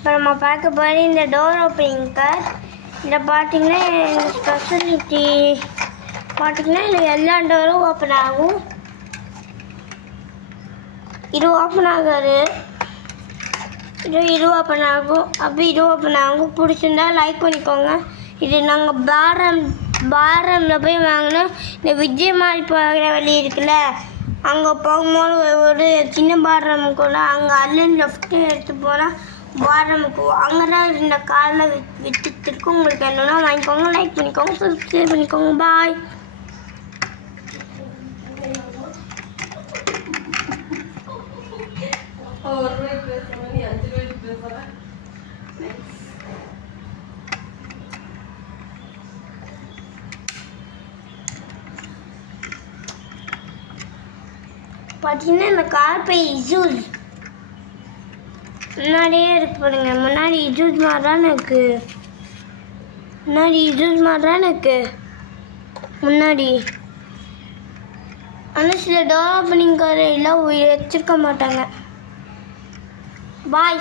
இப்போ நம்ம பார்க்க போகிற இந்த டோர் ஓப்பனிங் கார். இதில் பார்த்தீங்கன்னா இந்த ஸ்பெஷாலிட்டி பார்த்தீங்கன்னா இதில் எல்லா டோரும் ஓப்பன் ஆகும். இது ஓப்பன் ஆகாது, இது ஓப்பன் ஆகும், அப்படி இது ஓப்பன் ஆகும். பிடிச்சிருந்தா லைக் பண்ணிக்கோங்க. இது நாங்கள் பாரமில் போய் வாங்கினோம். இந்த விஜய் மால் போகிற வழி இருக்குல்ல, அங்கே போகும்போது ஒரு சின்ன பாரமுக்குள்ள அங்கே அல்லன் லெஃப்ட்டு எடுத்து போனால் பாரமுக்கு அங்கே தான் இந்த காரில் விற்றுருக்கு. உங்களுக்கு என்னென்னா வாங்கிக்கோங்க, லைக் பண்ணிக்கோங்க, சப்ஸ்கிரைப் பண்ணிக்கோங்க. பாய். பார்த்தீங்கன்னா இந்த கார் பை இசூஸ் முன்னாடியே இருக்கு பாருங்க. முன்னாடி இசூஸ் மாதிரி தானே இருக்கு, முன்னாடி. ஆனால் சில டோர் ஓப்பனிங் கார் எல்லாம் வச்சிருக்க மாட்டாங்க. பாய்.